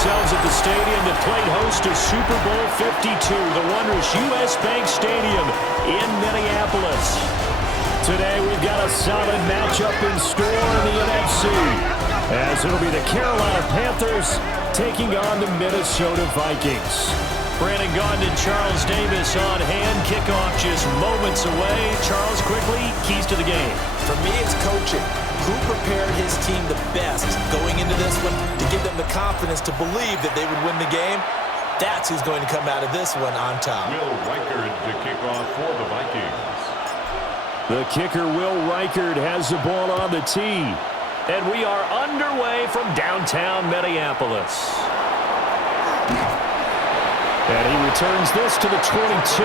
ourselves at the stadium that played host to Super Bowl 52, the wondrous U.S. Bank Stadium in Minneapolis. Today we've got a solid matchup in store in the NFC, as it'll be the Carolina Panthers taking on the Minnesota Vikings. Brandon Gaudin and Charles Davis on hand. Kickoff just moments away. Charles, quickly, keys to the game. For me, it's coaching. Who prepared his team the best going into this one to give them the confidence to believe that they would win the game? That's who's going to come out of this one on top. Will Reichard to kick off for the Vikings. The kicker, Will Reichard, has the ball on the tee. And we are underway from downtown Minneapolis. And he returns this to the 22.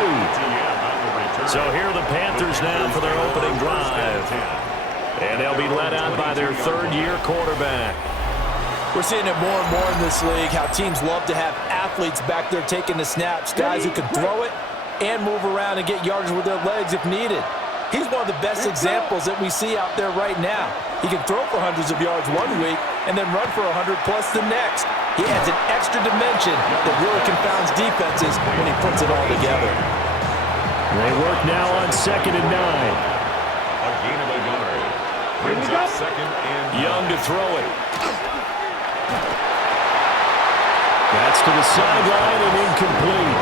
So here are the Panthers now for their opening drive. And they'll be led out by their third-year quarterback. We're seeing it more and more in this league, how teams love to have athletes back there taking the snaps, guys who can throw it and move around and get yardage with their legs if needed. He's one of the best examples that we see out there right now. He can throw for hundreds of yards one week and then run for 100-plus the next. He adds an extra dimension that really confounds defenses when he puts it all together. They work now on 2nd and 9. A gain of a yard. Brings up 2nd and 9. Young to throw it. That's to the sideline and incomplete.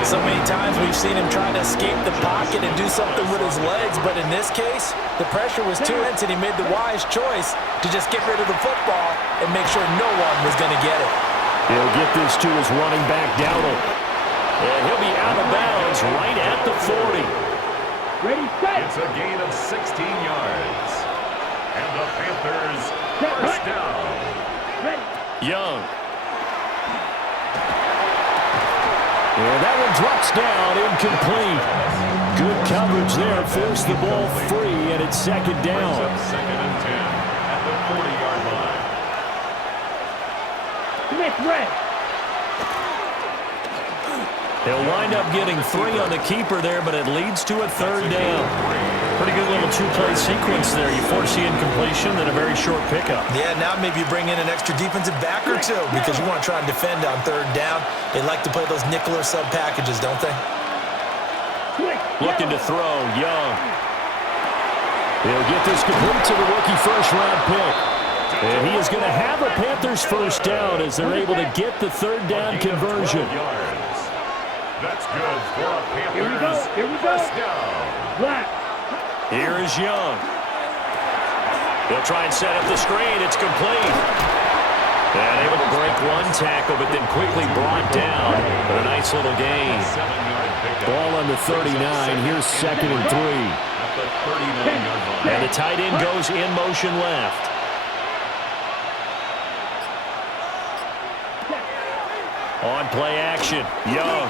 So many times we've seen him trying to escape the pocket and do something with his legs, but in this case, the pressure was too intense and he made the wise choice to just get rid of the football and make sure no one was going to get it. He'll get this to his running back, Dowdle. And he'll be out of bounds right at the 40. Ready, set. It's a gain of 16 yards. And the Panthers first down. Ready. Young. And that one drops down, incomplete. Good coverage there, forced the ball free, and it's 2nd down. Brings up 2nd and 10 at the 40-yard line. Smith, red. He'll wind up getting 3 on the keeper there, but it leads to a 3rd down. Pretty good little two-play sequence there. You force the incompletion, then a very short pickup. Yeah, now maybe you bring in an extra defensive back or two because you want to try and defend on 3rd down. They like to play those nickel or sub packages, don't they? Looking to throw, Young. He'll get this complete to the rookie first-round pick. And he is going to have a Panthers first down as they're able to get the 3rd down conversion. That's good for a Panthers. Here we go. First down. Black. Here is Young. They'll try and set up the screen. It's complete. And able to break one tackle, but then quickly brought down. But a nice little gain. Ball on the 39. Here's 2nd and 3. At the 39-yard line. And the tight end goes in motion left. On play action, Young.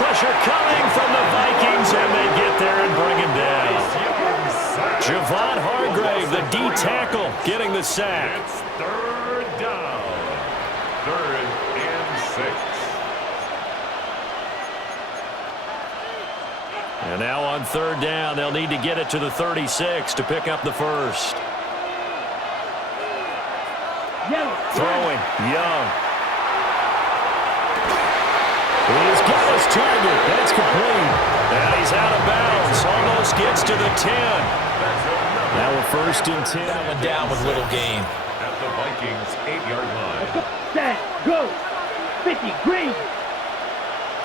Pressure coming from the Vikings, and they get there and bring him down. Javon Hargrave, the D tackle, getting the sack. It's 3rd down. 3rd and 6. And now on 3rd down, they'll need to get it to the 36 to pick up the first. Throwing, Young. He's got his target. That's complete. And he's out of bounds. Almost gets to the 10. Now a 1st and 10. That one down with little gain. At the Vikings' 8-yard line. Set. Go. 50. Green.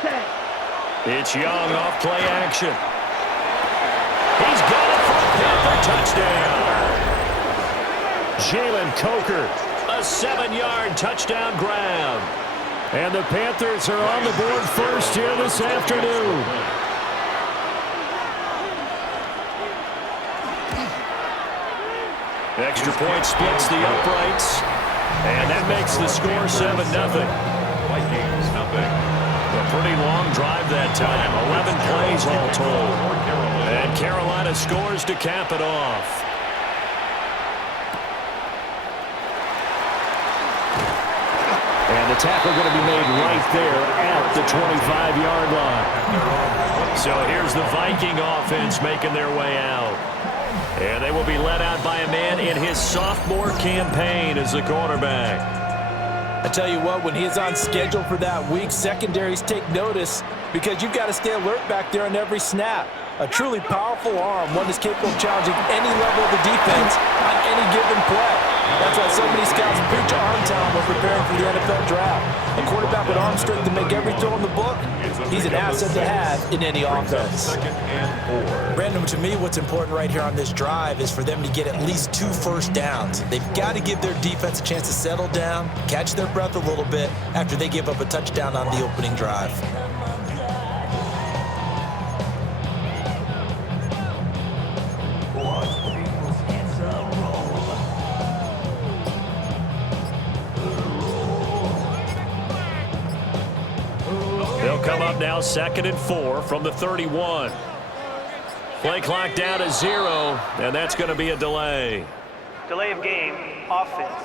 Set. It's Young off play action. He's got it for a Panther touchdown. Jalen Coker, a 7-yard touchdown grab. And the Panthers are on the board first here this afternoon. Extra point splits the uprights. And that makes the score 7-0. Vikings, nothing. A pretty long drive that time. 11 plays all told. And Carolina scores to cap it off. And the tackle going to be made right there at the 25-yard line. So here's the Viking offense making their way out. And they will be led out by a man in his sophomore campaign as the quarterback. I tell you what, when he's on schedule for that week, secondaries take notice because you've got to stay alert back there on every snap. A truly powerful arm, one that's capable of challenging any level of the defense on any given play. That's why so many scouts preach arm talent when preparing for the NFL draft. A quarterback with arm strength to make every throw in the book, he's an asset to have in any offense. Brandon, to me, what's important right here on this drive is for them to get at least 2 first downs. They've got to give their defense a chance to settle down, catch their breath a little bit after they give up a touchdown on the opening drive. They'll come up now 2nd and 4 from the 31. Play clock down to 0, and that's going to be a delay. Delay of game, offense.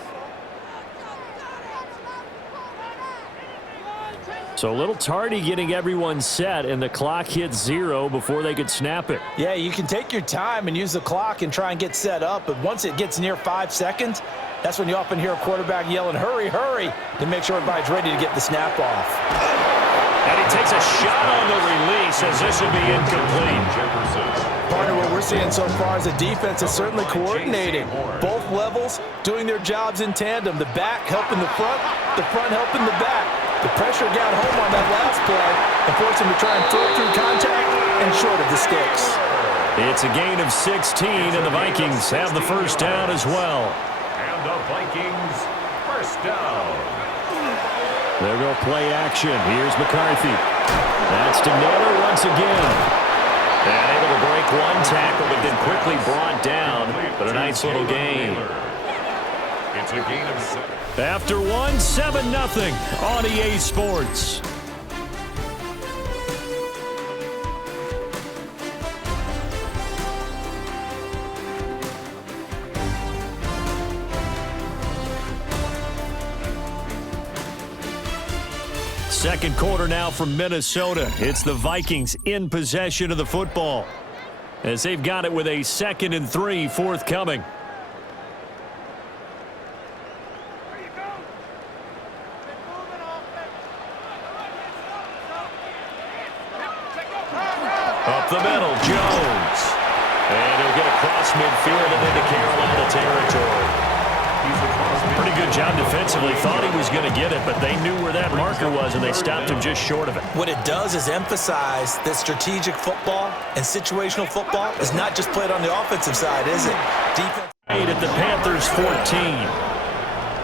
So a little tardy getting everyone set, and the clock hit 0 before they could snap it. Yeah, you can take your time and use the clock and try and get set up, but once it gets near 5 seconds, that's when you often hear a quarterback yelling, hurry, hurry, to make sure everybody's ready to get the snap off. And he takes a shot on the release as this will be incomplete. Partner, what we're seeing so far is the defense is certainly coordinated. Both levels doing their jobs in tandem. The back helping the front helping the back. The pressure got home on that last play and forced him to try and throw through contact and short of the sticks. It's a gain of 16, and the Vikings have the first down as well. And the Vikings first down. There go play action. Here's McCarthy. That's to Naylor once again. And able to break one tackle, but then quickly brought down. But a nice little gain. It's a gain of 7. After 1, 7-0 on EA Sports. Second quarter now from Minnesota. It's the Vikings in possession of the football as they've got it with a 2nd and 3 forthcoming. Up the middle, Jones. And he'll get across midfield and into Carolina territory. Pretty good job defensively. Thought he was going to get it, but they knew where that marker was, and they stopped him just short of it. What it does is emphasize that strategic football and situational football is not just played on the offensive side, is it? Defense. At the Panthers 14.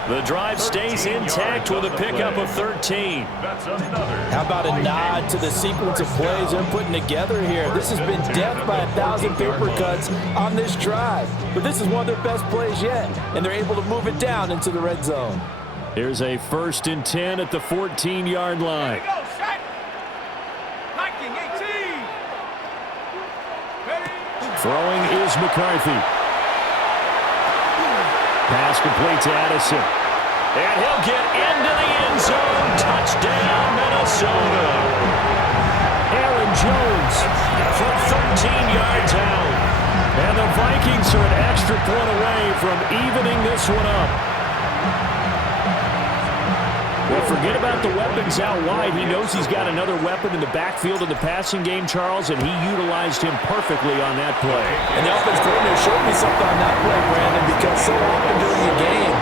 The drive stays intact with a pickup of 13. That's another. How about a nod to the sequence of plays they're putting together here? This has been death by 1,000 paper cuts on this drive. But this is one of their best plays yet, and they're able to move it down into the red zone. Here's a 1st and 10 at the 14-yard line. Throwing is McCarthy. Pass complete to Addison. And he'll get into the end zone. Touchdown, Minnesota. Aaron Jones from 13 yards out. And the Vikings are an extra point away from evening this one up. Well, forget about the weapons out wide. He knows he's got another weapon in the backfield of the passing game, Charles, and he utilized him perfectly on that play. And the offense coordinator showed me something on that play, Brandon, because so often during the game,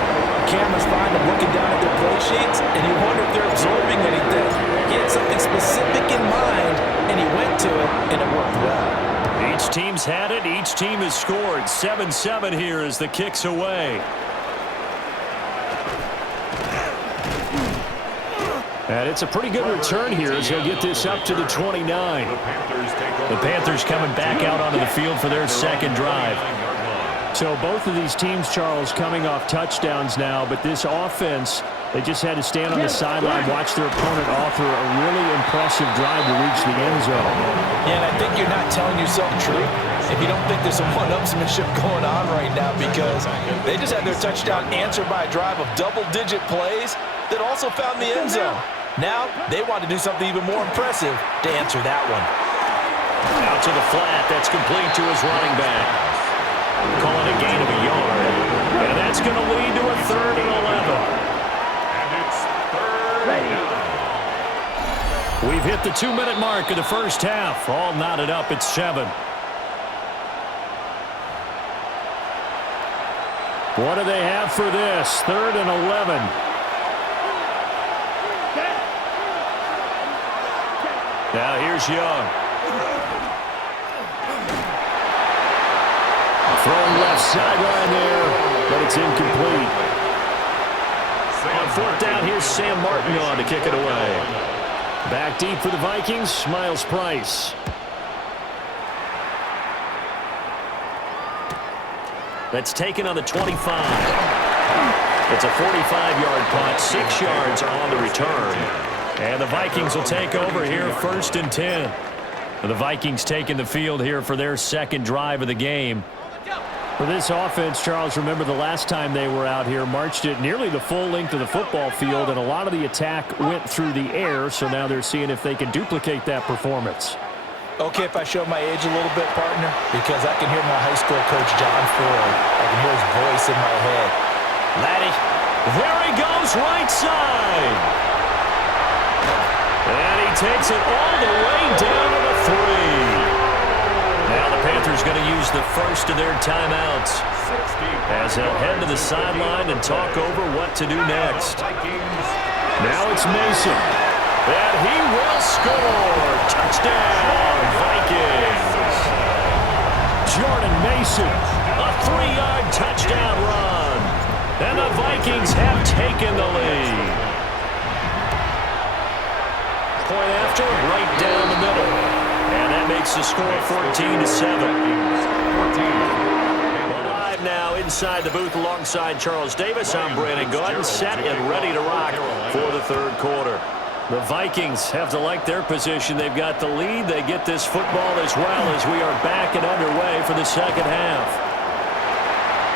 cameras find them looking down at their play sheets, and you wonder if they're absorbing anything. He had something specific in mind, and he went to it, and it worked well. Each team's had it. Each team has scored. 7-7 here as the kick's away. And it's a pretty good return here as he'll get this up to the 29. The Panthers coming back out onto the field for their second drive. So both of these teams, Charles, coming off touchdowns now, but this offense, they just had to stand on the sideline, watch their opponent author a really impressive drive to reach the end zone. Yeah, and I think you're not telling yourself the truth if you don't think there's some one-upsmanship going on right now, because they just had their touchdown answered by a drive of double-digit plays that also found the end zone. Now they want to do something even more impressive to answer that one. Out to the flat. That's complete to his running back. a gain of a yard. And that's going to lead to a 3rd and 11. And it's 3rd down. We've hit the 2-minute mark of the first half. All knotted up at 7. What do they have for this? 3rd and 11. Now here's Young. Thrown left sideline there, but it's incomplete. On 4th down, here's Sam Martin on to kick it away. Back deep for the Vikings, Miles Price. That's taken on the 25. It's a 45-yard punt, 6 yards on the return. And the Vikings will take over here, 1st and 10. The Vikings taking the field here for their 2nd drive of the game. For this offense, Charles, remember the last time they were out here, marched it nearly the full length of the football field, and a lot of the attack went through the air, so now they're seeing if they can duplicate that performance. Okay, if I show my age a little bit, partner, because I can hear my high school coach, John Ford. I can hear his voice in my head. Laddie, there he goes, right side. And he takes it all the way down to the 3. Now the Panthers going to use the first of their timeouts as they'll head to the sideline and talk over what to do next. Now it's Mason. And he will score. Touchdown, Vikings. Jordan Mason, a 3-yard touchdown run. And the Vikings have taken the lead. Point after, right down the middle. And that makes the score 14-7. We're live now inside the booth alongside Charles Davis. I'm Brandon Gaudin, set and ready to rock for the 3rd quarter. The Vikings have to like their position. They've got the lead. They get this football as well as we are back and underway for the 2nd half.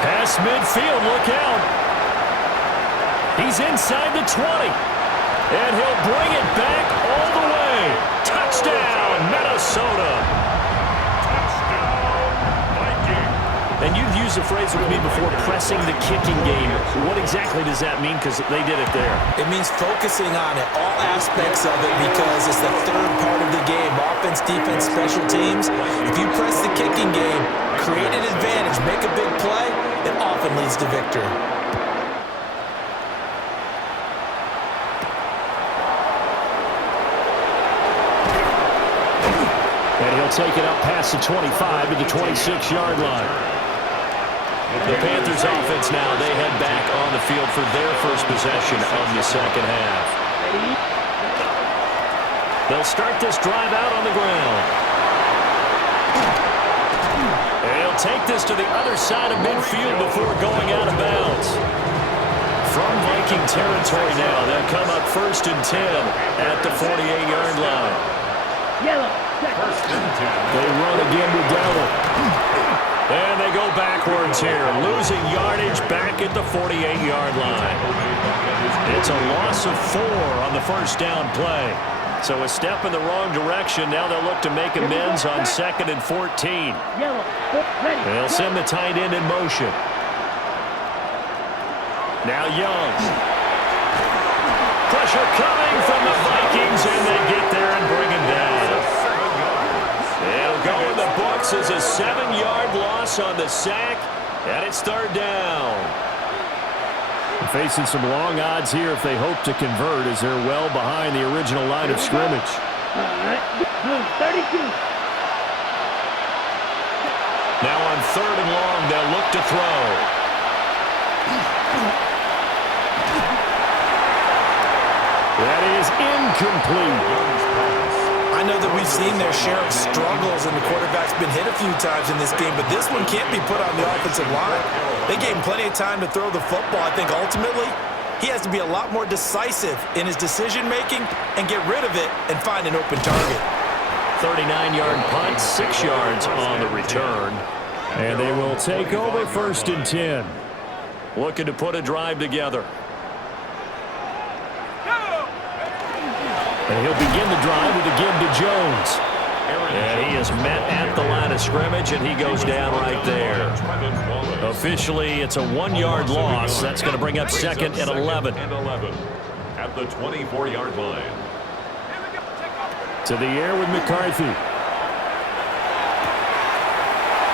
Pass midfield, look out. He's inside the 20. And he'll bring it back all the way. Touchdown, Minnesota. Touchdown, Vikings. And you've used the phrase with me before, pressing the kicking game. What exactly does that mean? Because they did it there. It means focusing on it, all aspects of it, because it's the 3rd part of the game. Offense, defense, special teams. If you press the kicking game, create an advantage, make a big play, it often leads to victory. And he'll take it up past the 25 to the 26-yard line. The Panthers offense now, they head back on the field for their first possession of the 2nd half. They'll start this drive out on the ground. And he'll take this to the other side of midfield before going out of bounds. From Viking territory now, they'll come up 1st and 10 at the 48-yard line. Yellow. 1st and 10. They run again with Dowell. And they go backwards here, losing yardage back at the 48-yard line. It's a loss of 4 on the 1st down play. So a step in the wrong direction. Now they'll look to make amends on 2nd and 14. Yellow. Ready. They'll send the tight end in motion. Now Young. Pressure coming from the Vikings, and they get there and bring him down. It'll go in the books as a 7-yard loss on the sack, and it's 3rd down. Facing some long odds here if they hope to convert, as they're well behind the original line of scrimmage. Blue, 32. Now on 3rd and long, they'll look to throw. That is incomplete. I know that we've seen their share of struggles, and the quarterback's been hit a few times in this game, but this one can't be put on the offensive line. They gave him plenty of time to throw the football. I think ultimately he has to be a lot more decisive in his decision-making and get rid of it and find an open target. 39-yard punt, 6 yards on the return. And they will take over 1st and 10. Looking to put a drive together. And he'll begin the drive with a give to Jones. And he is met at the line of scrimmage, and he goes down right there. Officially, it's a 1-yard loss. That's going to bring up second and 11. At the 24-yard line. To the air with McCarthy.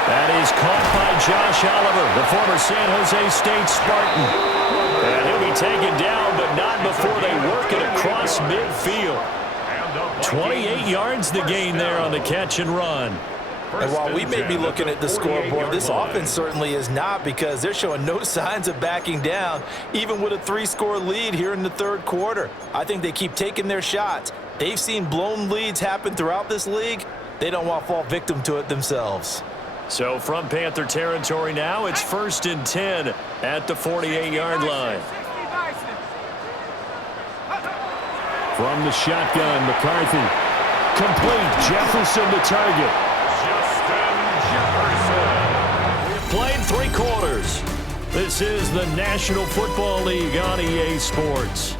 That is caught by Josh Oliver, the former San Jose State Spartan. And he'll be taken down, but not before they work it across midfield. 28 yards the gain there on the catch and run. And while we may be looking at the scoreboard, this offense certainly is not, because they're showing no signs of backing down, even with a 3-score lead here in the third quarter. I think they keep taking their shots. They've seen blown leads happen throughout this league. They don't want to fall victim to it themselves. So from Panther territory now, it's 1st and 10 at the 48-yard line. From the shotgun, McCarthy. Complete. Jefferson the target. Played 3 quarters. This is the National Football League on EA Sports.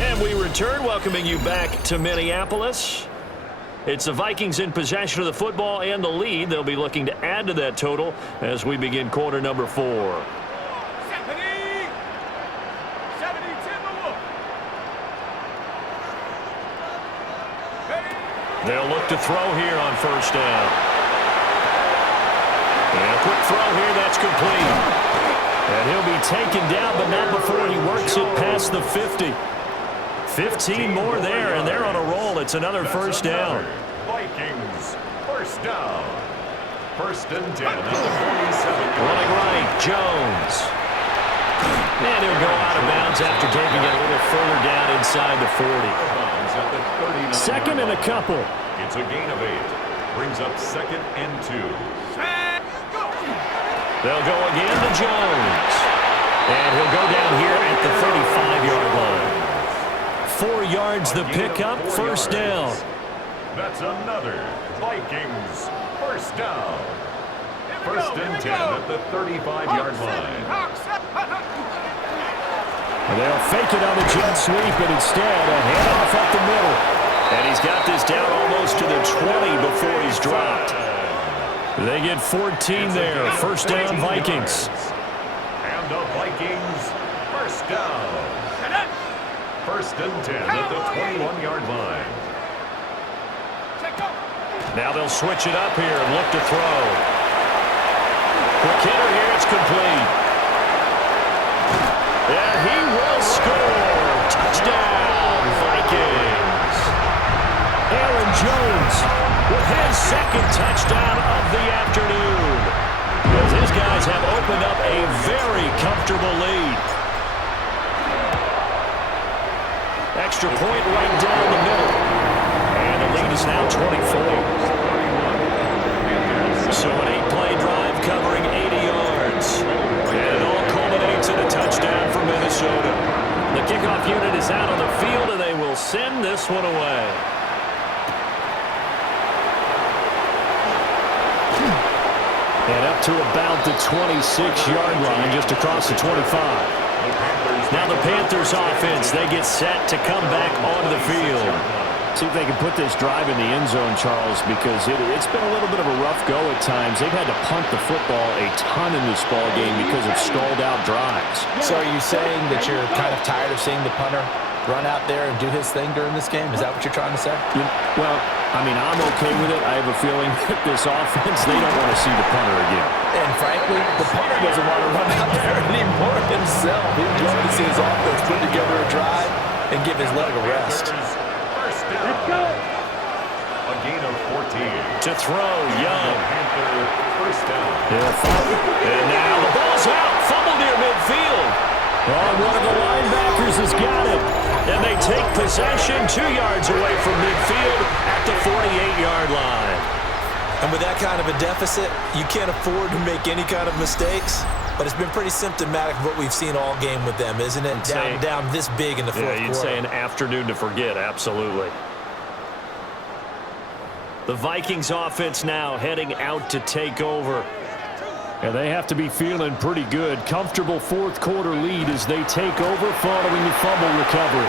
And we return, welcoming you back to Minneapolis. It's the Vikings in possession of the football and the lead. They'll be looking to add to that total as we begin quarter number 4. They'll look to throw here on 1st down. And a quick throw here, that's complete. And he'll be taken down, but not before he works it past the 50. 15 more there, and they're on a roll. It's another 1st down. Vikings, 1st down. 1st and 10 at the 47. Running right, Jones. And he'll go out of bounds after taking it a little further down inside the 40. 2nd and a couple. It's a gain of 8. Brings up 2nd and 2. They'll go again to Jones. And he'll go down here at the 35-yard line. 4 yards the pickup, 1st down. That's another Vikings 1st down. 1st and 10 at the 35-yard line. They'll fake it on the jet sweep, and instead a handoff up the middle. And he's got this down almost to the 20 before he's dropped. They get 14 there. 1st down, Vikings. And the Vikings 1st down. 1st and 10 at the 21-yard line. Now they'll switch it up here and look to throw. Quick hitter here, it's complete. And he will score. Touchdown, Vikings. Aaron Jones with his 2nd touchdown of the afternoon. As his guys have opened up a very comfortable lead. Extra point right down the middle. And the lead is now 24. So an 8-play drive covering 80 yards. And it all culminates in a touchdown for Minnesota. The kickoff unit is out on the field, and they will send this one away. And up to about the 26-yard line, just across the 25. Now the Panthers offense, they get set to come back onto the field. See if they can put this drive in the end zone, Charles, because it's been a little bit of a rough go at times. They've had to punt the football a ton in this ball game because of stalled-out drives. So are you saying that you're kind of tired of seeing the punter run out there and do his thing during this game? Is that what you're trying to say? Well, I mean, I'm okay with it. I have a feeling that this offense, they don't want to see the punter again. And frankly, the punter doesn't want to run out there anymore himself. He'd love to see his offense put together a drive and give his leg a rest. Let's go. A gain of 14. To throw, Young. Panther 1st down. And now the ball's out. Fumble near midfield. Oh, one of the linebackers has got it. And they take possession 2 yards away from midfield at the 48-yard line. And with that kind of a deficit, you can't afford to make any kind of mistakes. But it's been pretty symptomatic of what we've seen all game with them, isn't it? Down this big in the fourth quarter. Yeah, you'd say an afternoon to forget, absolutely. The Vikings offense now heading out to take over. And they have to be feeling pretty good. Comfortable fourth quarter lead as they take over following the fumble recovery.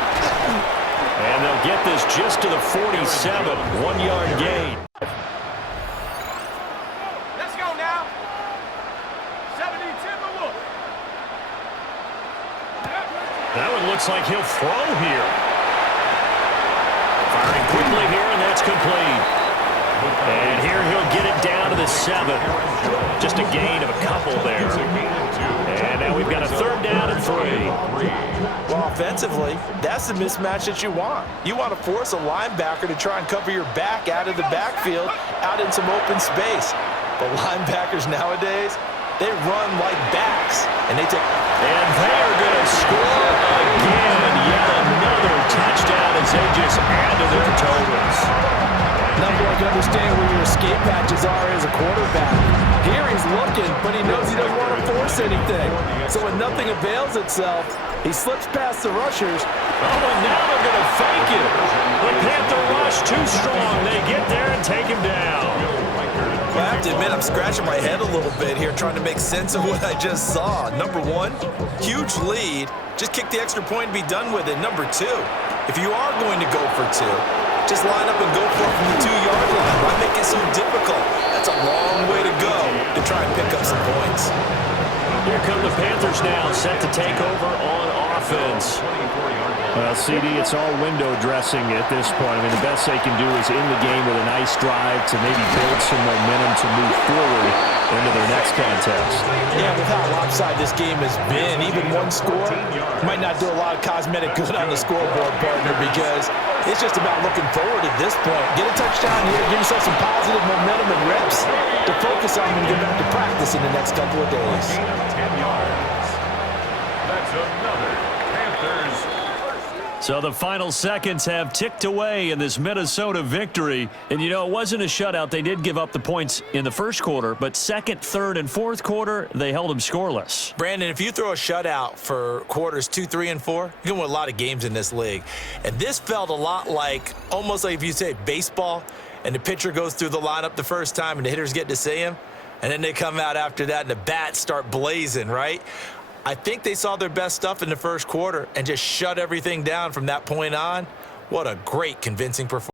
And they'll get this just to the 47, 1-yard gain. Let's go now. 70 Timberwolves. That one looks like he'll throw here. Firing quickly here, and that's complete. And here he'll get it down to the 7. Just a gain of a couple there. And now we've got a 3rd down and 3. Well, offensively, that's the mismatch that you want. You want to force a linebacker to try and cover your back out of the backfield, out in some open space. But linebackers nowadays, they run like backs, and they take... And they are going to score again. Yet another touchdown as they just add to their totals. Nothing like understanding where your escape patches are as a quarterback. Here he's looking, but he knows he doesn't want to force anything. So when nothing avails itself, he slips past the rushers. Oh, and now they're going to fake it. The Panther rush too strong. They get there and take him down. Well, I have to admit, I'm scratching my head a little bit here trying to make sense of what I just saw. Number one, huge lead. Just kick the extra point and be done with it. Number two, if you are going to go for 2, just line up and go for it from the 2-yard line. Why make it so difficult? That's a long way to go to try and pick up some points. Here come the Panthers now, set to take over on offense. Well, CD, it's all window dressing at this point. I mean, the best they can do is in the game with a nice drive to maybe build some momentum to move forward into their next contest. Yeah, with how lopsided this game has been, even one score might not do a lot of cosmetic good on the scoreboard, partner, because it's just about looking forward at this point. Get a touchdown here, give yourself some positive momentum and reps to focus on when you get back to practice in the next couple of days. 10 yards. That's another Panthers. So the final seconds have ticked away in this Minnesota victory. And, you know, it wasn't a shutout. They did give up the points in the first quarter, but second, third, and fourth quarter, they held them scoreless. Brandon, if you throw a shutout for quarters 2, 3, and 4, you're going to win a lot of games in this league. And this felt a lot like, almost like if you say baseball, and the pitcher goes through the lineup the first time and the hitters get to see him, and then they come out after that and the bats start blazing, right? I think they saw their best stuff in the first quarter and just shut everything down from that point on. What a great, convincing performance.